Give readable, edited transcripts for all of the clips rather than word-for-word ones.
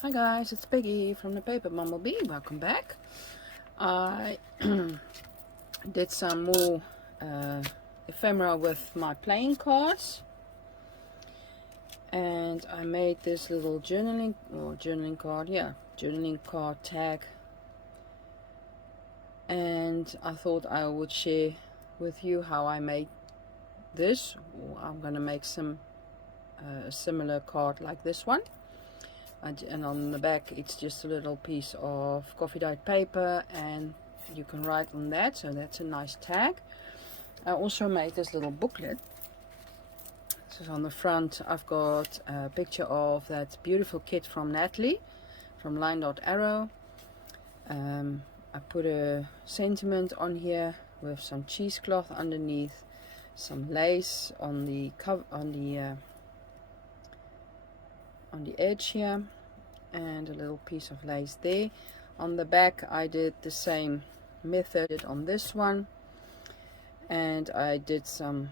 Hi guys, it's Peggy from the paper Bumblebee. Welcome back. I did some more ephemera with my playing cards, and I made this little journaling card tag, and I thought I would share with you how I made this. I'm gonna make some similar card like this one. And on the back it's just a little piece of coffee dyed paper, and you can write on that, so that's a nice tag. I also made this little booklet. So on the front I've got a picture of that beautiful kit from Natalie from Line Dot Arrow. I put a sentiment on here with some cheesecloth underneath, some lace on the cover, on the edge here, and a little piece of lace there. On the back I did the same method on this one, and I did some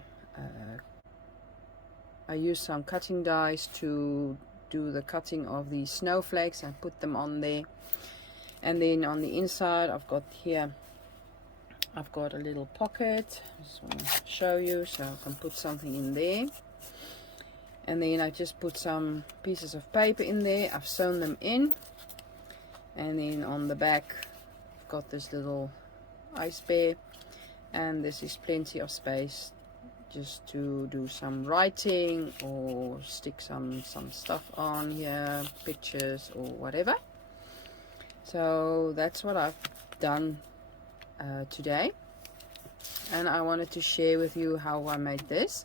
I used some cutting dies to do the cutting of the snowflakes and put them on there. And then on the inside I've got a little pocket. Just want to show you, so I can put something in there. And then I just put some pieces of paper in there. I've sewn them in. And then on the back I've got this little ice bear, and this is plenty of space just to do some writing or stick some stuff on here, pictures or whatever. So that's what I've done today, and I wanted to share with you how I made this.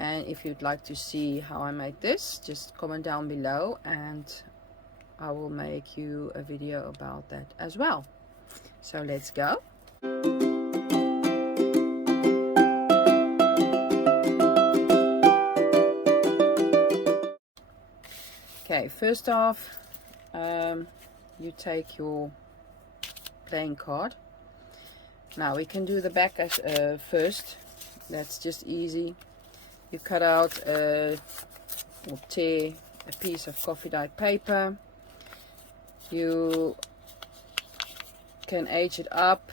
And if you'd like to see how I made this, just comment down below and I will make you a video about that as well. So let's go. Okay, first off, you take your playing card. Now we can do the back as first. That's just easy. You cut out or tear a piece of coffee dyed paper. You can age it up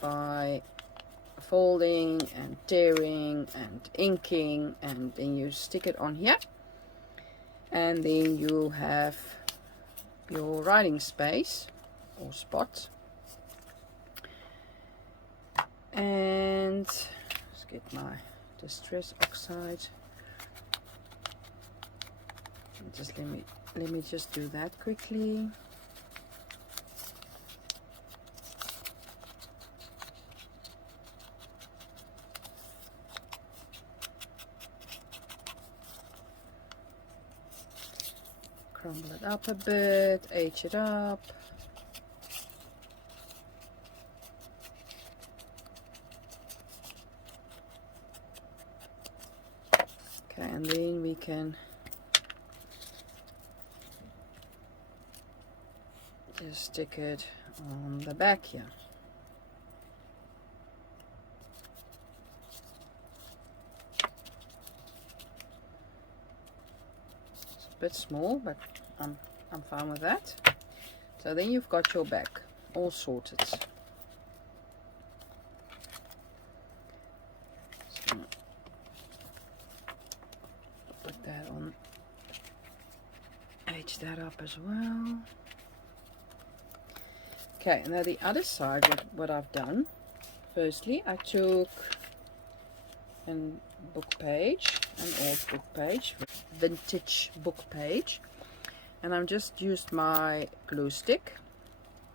by folding and tearing and inking, and then you stick it on here, and then you have your writing space or spot. And let's get my distress oxide. Just let me just do that quickly. Crumble it up a bit, age it up. Okay, and then we can just stick it on the back here. It's a bit small, but I'm fine with that. So then you've got your back all sorted. So put that on, age that up as well. Okay, now the other side, what I've done, firstly I took a book page, an old book page, vintage book page, and I've just used my glue stick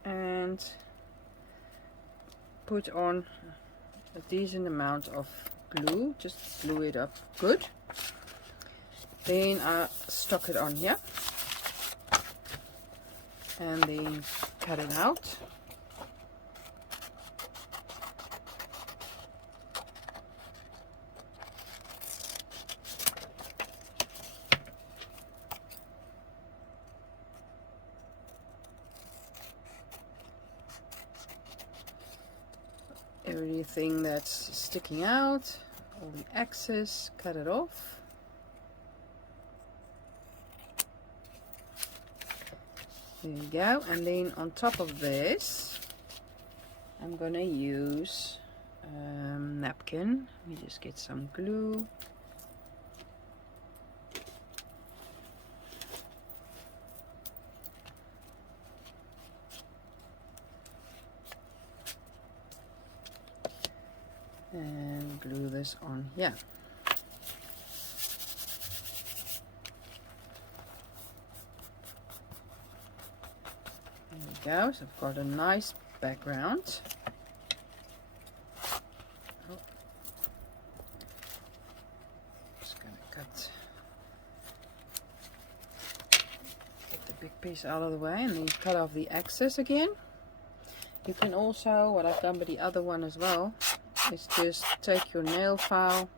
and put on a decent amount of glue, just glue it up good. Then I stuck it on here and then cut it out. Everything that's sticking out, all the excess, cut it off. There you go. And then on top of this, I'm gonna use napkin. Let me just get some glue. And glue this on here. There we go. So I've got a nice background. Oh. Just gonna get the big piece out of the way, and then cut off the excess again. You can also, what I've done with the other one as well, is just take your nail file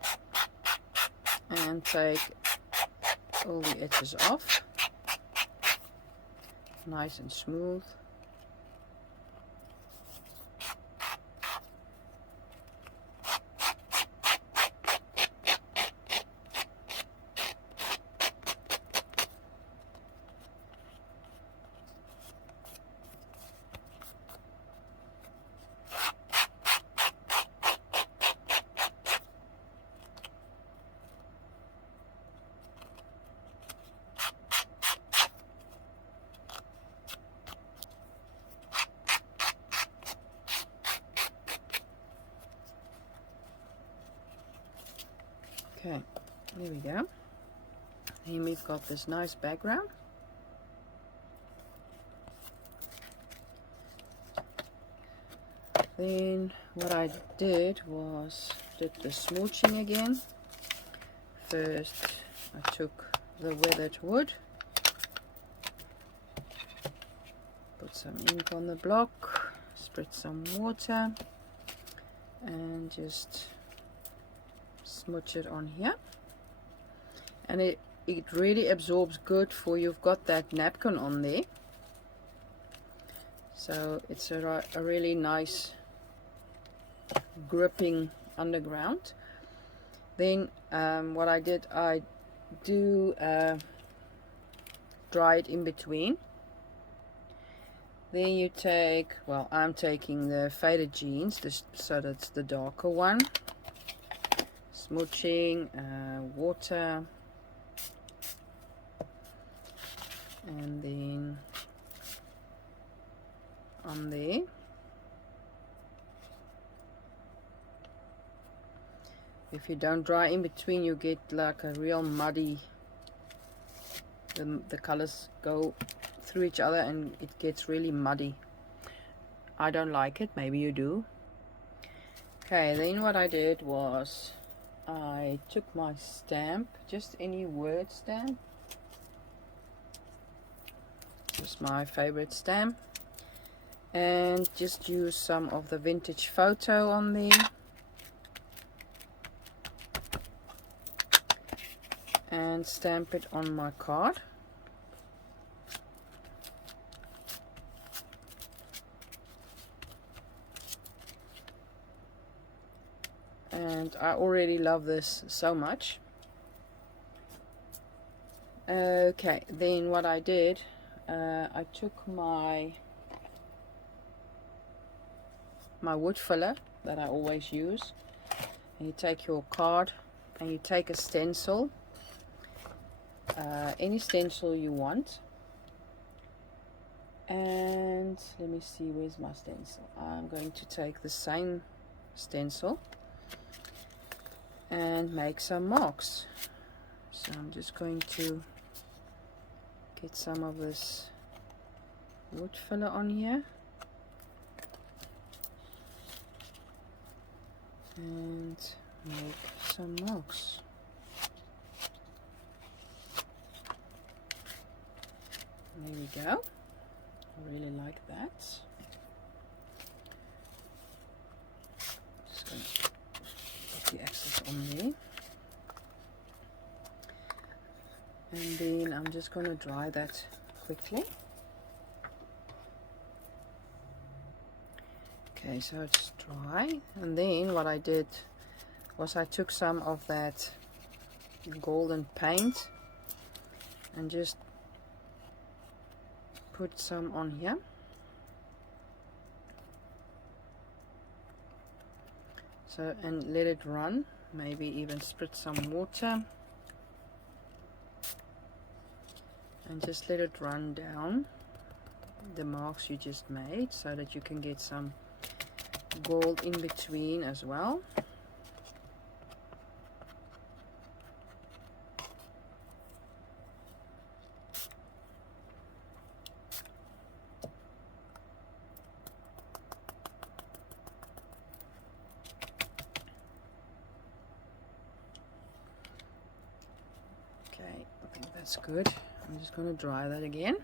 and take all the edges off, nice and smooth. Okay, there we go. And we've got this nice background. Then what I did was did the smooching again. First I took the weathered wood, put some ink on the block, spread some water, and just smooch it on here. And it really absorbs good, for you've got that napkin on there, so it's a really nice gripping underground. Then what I did, I do dry it in between. Then you take, well, I'm taking the faded jeans, so that's the darker one. Smooching, water, and then on there. If you don't dry in between, you get like a real muddy, the colors go through each other and it gets really muddy. I don't like it, maybe you do. Okay, then what I did was I took my stamp, just any word stamp, just my favorite stamp, and just use some of the vintage photo on there, and stamp it on my card. And I already love this so much. Okay, then what I did, I took my wood filler that I always use, and you take your card and you take a stencil, any stencil you want, and let me see, where's my stencil? I'm going to take the same stencil and make some marks. So I'm just going to get some of this wood filler on here and make some marks. There we go. I really like that. Just going to put the excess on there. And then I'm just going to dry that quickly. Okay, so it's dry. And then what I did was I took some of that golden paint and just put some on here. So, and let it run, maybe even spritz some water and just let it run down the marks you just made so that you can get some gold in between as well. Okay, I think that's good. I'm just going to dry that again.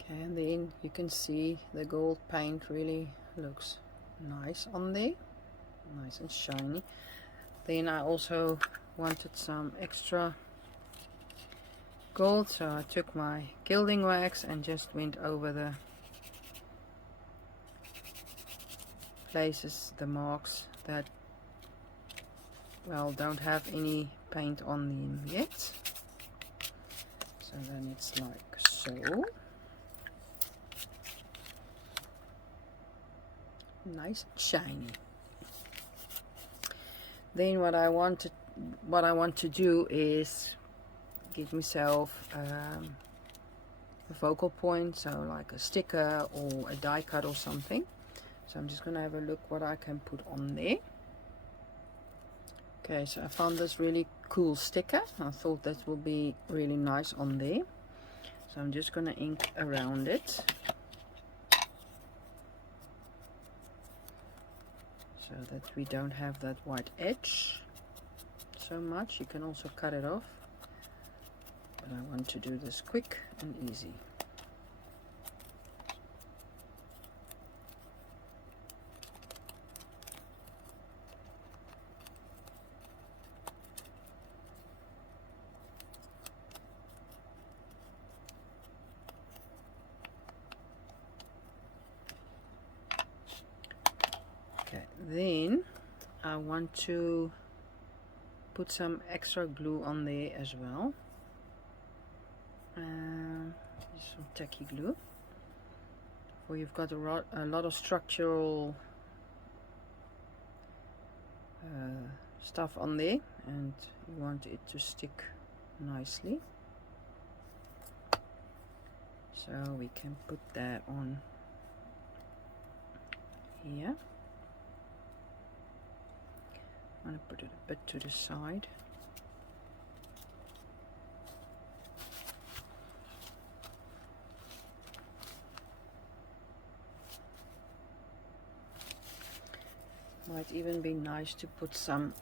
Okay, and then you can see the gold paint really looks nice on there, nice and shiny. Then I also wanted some extra gold, so I took my gilding wax and just went over the places, the marks that, well, don't have any paint on them yet. So then it's like so. Nice and shiny. Then what I want to do is get myself a focal point, so like a sticker or a die cut or something. So I'm just gonna have a look what I can put on there. Okay, so I found this really cool sticker. I thought that will be really nice on there. So I'm just gonna ink around it, so that we don't have that white edge so much. You can also cut it off, but I want to do this quick and easy. Okay, then I want to put some extra glue on there as well. Some tacky glue. Or you've got a lot of structural stuff on there and you want it to stick nicely. So we can put that on here. I'm going to put it a bit to the side. Might even be nice to put some,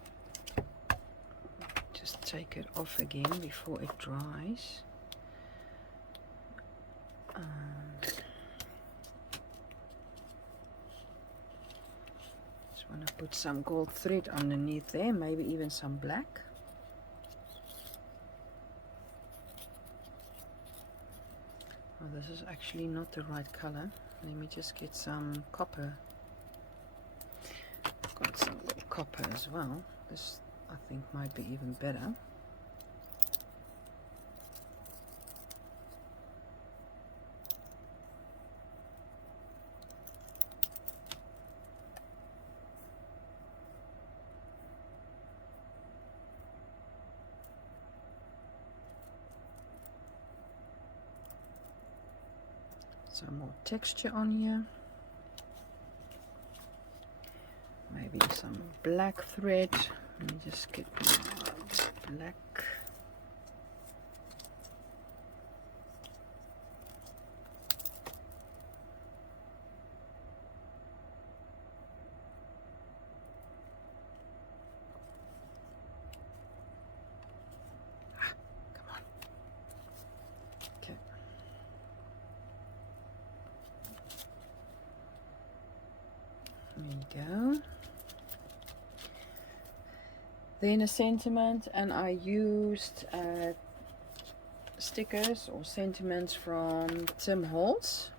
just take it off again before it dries. Just want to put some gold thread underneath there, maybe even some black. Oh, this is actually not the right color. Let me just get some copper. Got some little copper as well. This I think might be even better. Some more texture on here. Maybe some black thread. Let me just get my black. Come on. Okay. There you go. Then a sentiment, and I used stickers or sentiments from Tim Holtz,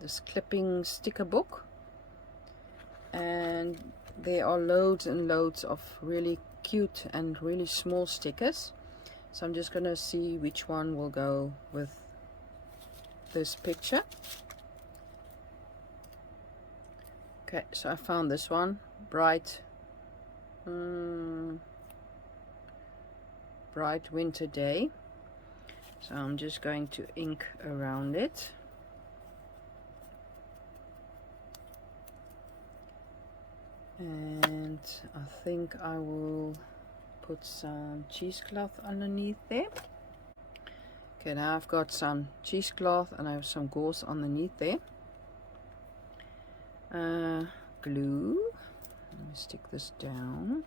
this clipping sticker book, and there are loads and loads of really cute and really small stickers. So I'm just gonna see which one will go with this picture. Okay, so I found this one, bright winter day. So I'm just going to ink around it. And I think I will put some cheesecloth underneath there. Okay, now I've got some cheesecloth and I have some gauze underneath there. Glue. Let me stick this down.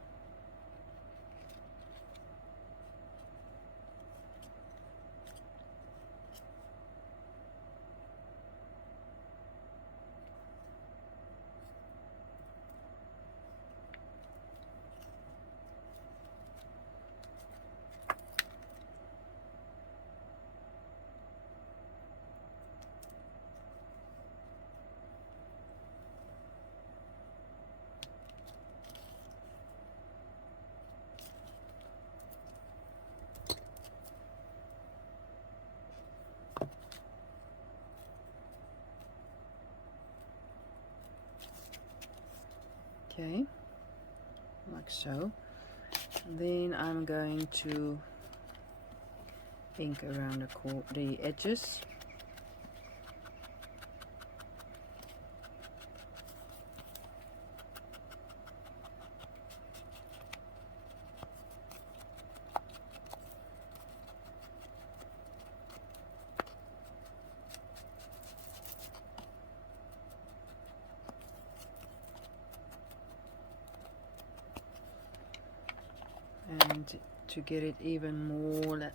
Okay, like so. And then I'm going to ink around the edges. And to get it even more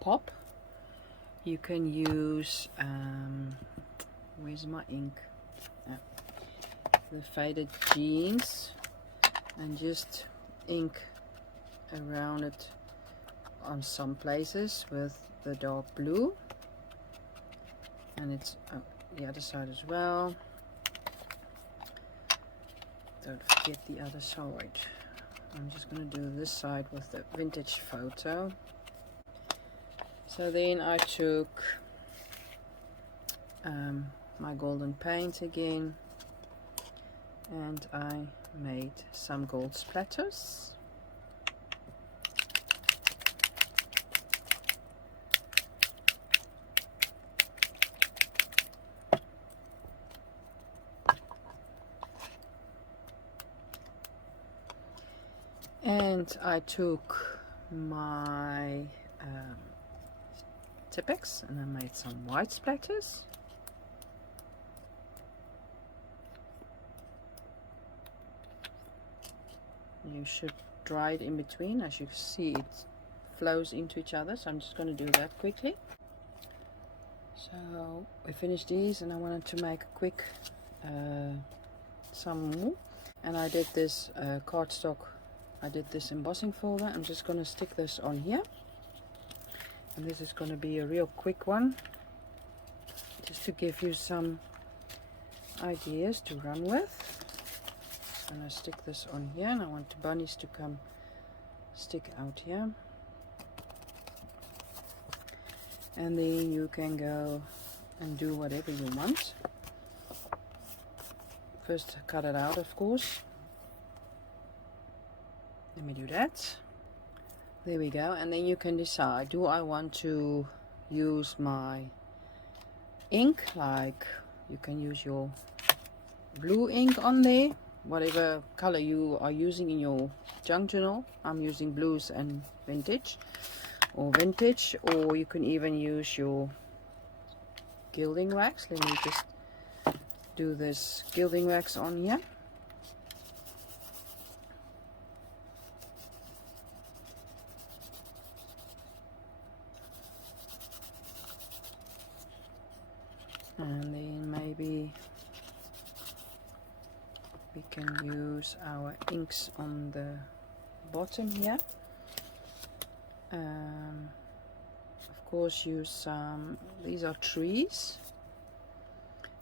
pop, you can use where's my ink? The faded jeans, and just ink around it on some places with the dark blue, and it's the other side as well. Don't forget the other side. I'm just going to do this side with the vintage photo. So then I took my golden paint again, and I made some gold splatters. And I took my Tipex and I made some white splatters. You should dry it in between. As you see, it flows into each other, so I'm just going to do that quickly. So we finished these, and I wanted to make a quick some more, and I did this cardstock. I did this embossing folder. I'm just going to stick this on here, and this is going to be a real quick one, just to give you some ideas to run with. I'm going to stick this on here, and I want the bunnies to come stick out here, and then you can go and do whatever you want. First cut it out, of course. Let me do that. There we go. And then you can decide, do I want to use my ink? Like, you can use your blue ink on there, whatever color you are using in your junk journal. I'm using blues and vintage, or you can even use your gilding wax. Let me just do this gilding wax on here. And then maybe we can use our inks on the bottom here. Of course, use some, these are trees,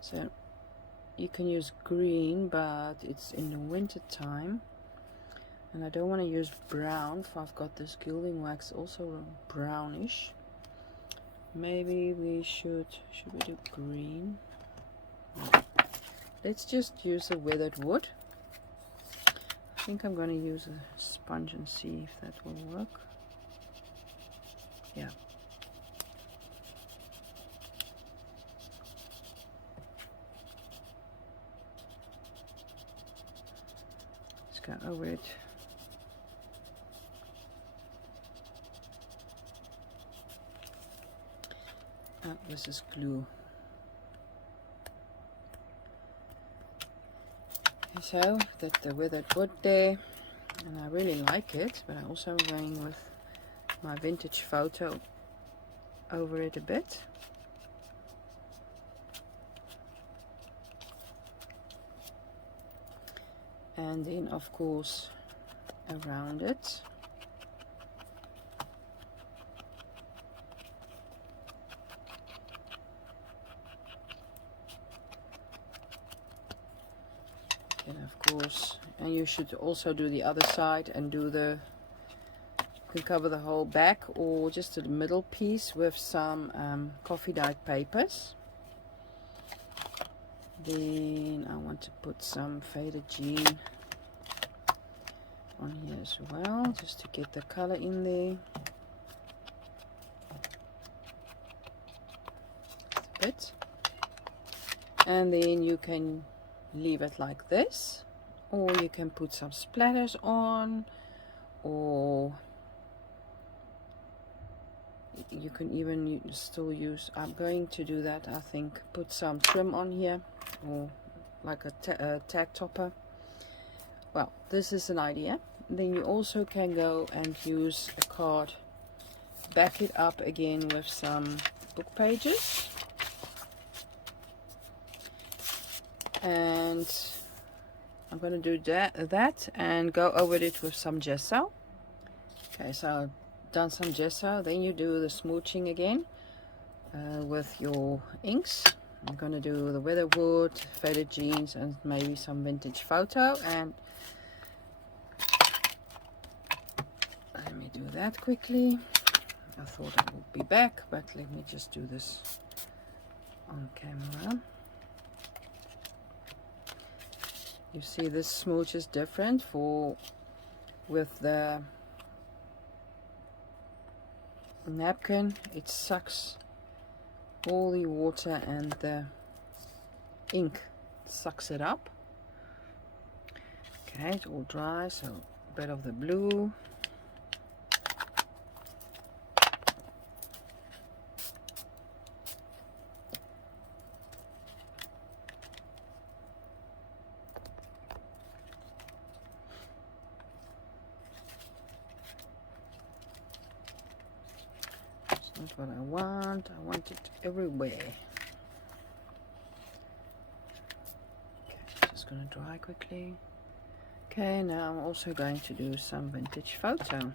so you can use green, but it's in the winter time, and I don't want to use brown, for I've got this gilding wax also brownish. Maybe we should we do green? No. Let's just use a weathered wood. I think I'm going to use a sponge and see if that will work. Yeah. Let's go over it. Oh, this is glue. So that's the weathered wood there, and I really like it, but I also am going with my vintage photo over it a bit. And then of course around it. And of course, and you should also do the other side and do the, you can cover the whole back or just the middle piece with some coffee dyed papers. Then I want to put some faded jean on here as well, just to get the color in there. Just a bit. And then you can leave it like this, or you can put some splatters on, or you can even still use, I'm going to do that, I think, put some trim on here, or like a tag topper. Well, this is an idea. Then you also can go and use a card, back it up again with some book pages, and I'm going to do that and go over it with some gesso. Okay, so I've done some gesso. Then you do the smooching again with your inks. I'm going to do the weatherwood, faded jeans, and maybe some vintage photo. And let me do that quickly. I thought I would be back, but let me just do this on camera. You see this smooch is different with the napkin. It sucks all the water and the ink sucks it up. Okay, it's all dry, so a bit of the blue. That's what I want. I want it everywhere. Okay, just gonna dry quickly. Okay, now I'm also going to do some vintage photo.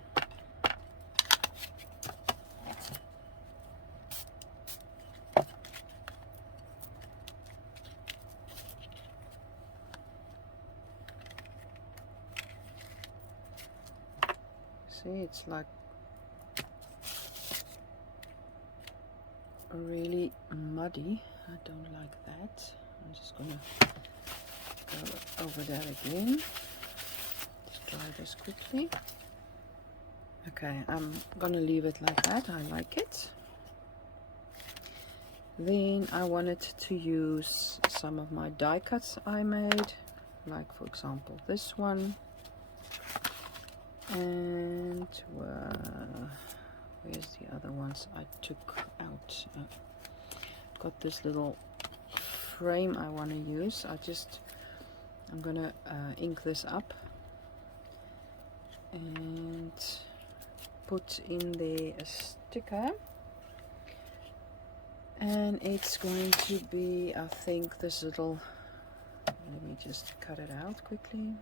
See, it's like really muddy. I don't like that. I'm just gonna go over that again. Just dry this quickly. Okay, I'm gonna leave it like that. I like it. Then I wanted to use some of my die cuts I made, like for example this one, and where's the other ones I took out? Got this little frame I want to use. I'm gonna ink this up and put in there a sticker, and it's going to be, I think, this little, let me just cut it out quickly.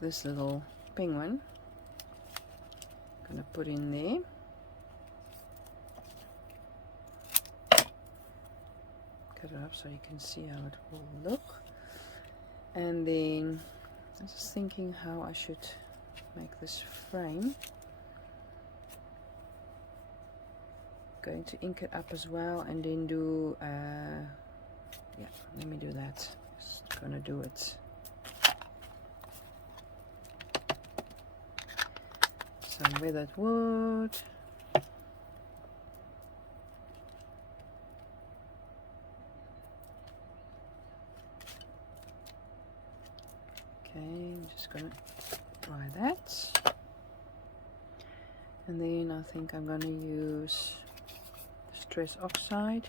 This little penguin I'm gonna put in there. Cut it up so you can see how it will look. And then I was just thinking how I should make this frame. Going to ink it up as well, and then do yeah, let me do that. Just gonna do it. Some withered wood. Okay, I'm just gonna try that. And then I think I'm gonna use stress oxide.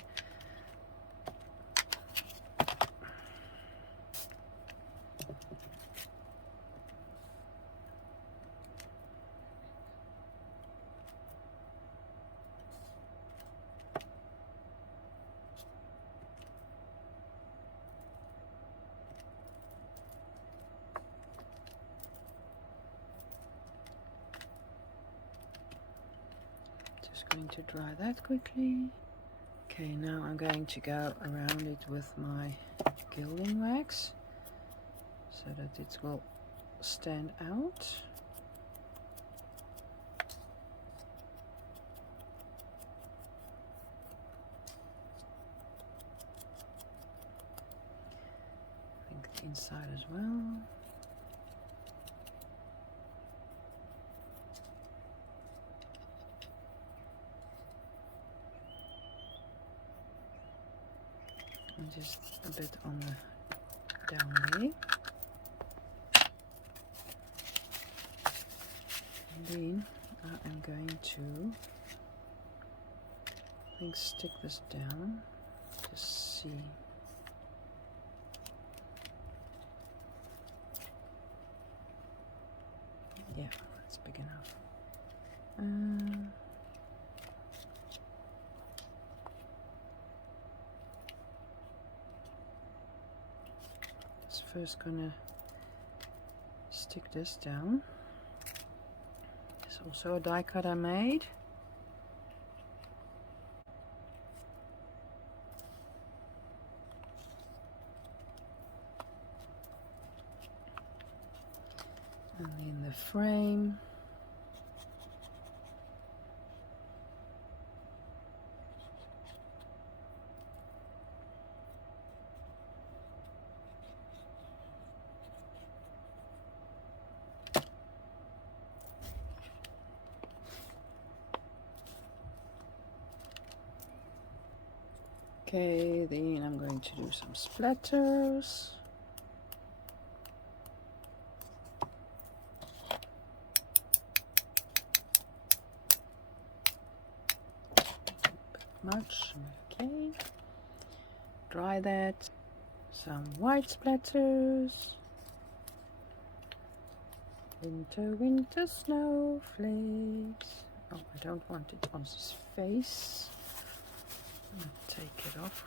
Just going to dry that quickly. Okay, now I'm going to go around it with my gilding wax so that it will stand out. I think the inside as well. And just a bit on the down there. And then I am going to, I think, stick this down. Just see. Yeah, that's big enough. Just first gonna stick this down. There's also a die cut I made. And then the frame. Okay, then I'm going to do some splatters. Much. Okay, dry that. Some white splatters. Winter, winter snowflakes. Oh, I don't want it on his face. I'll take it off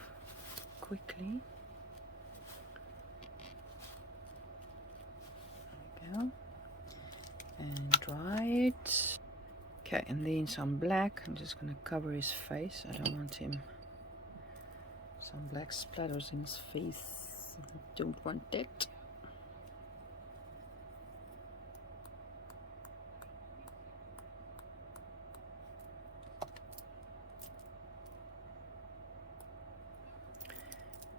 quickly. There we go. And dry it. Okay, and then some black. I'm just going to cover his face. I don't want him. Some black splatters in his face. I don't want that.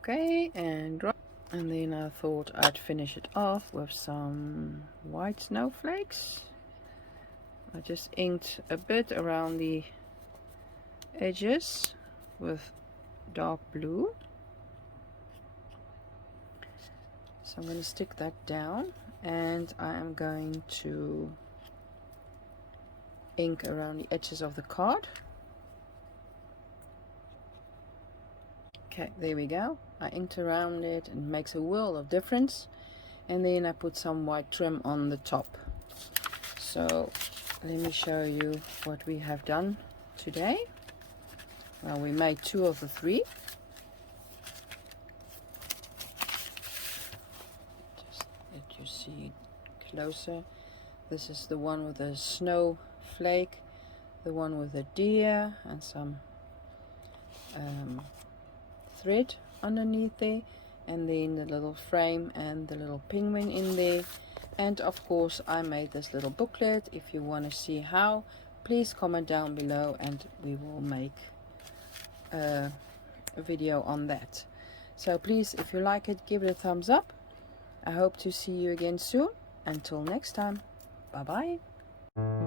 Okay, and dry. And then I thought I'd finish it off with some white snowflakes. I just inked a bit around the edges with dark blue. So I'm going to stick that down, and I am going to ink around the edges of the card. Okay, there we go. I inked around it and it makes a world of difference. And then I put some white trim on the top. So let me show you what we have done today. Well, we made 2 of the 3. Just let you see closer. This is the one with a snowflake, the one with a deer and some thread underneath there, and then the little frame and the little penguin in there. And of course I made this little booklet. If you want to see how, please comment down below and we will make a video on that. So please, if you like it, give it a thumbs up. I hope to see you again soon. Until next time, bye bye.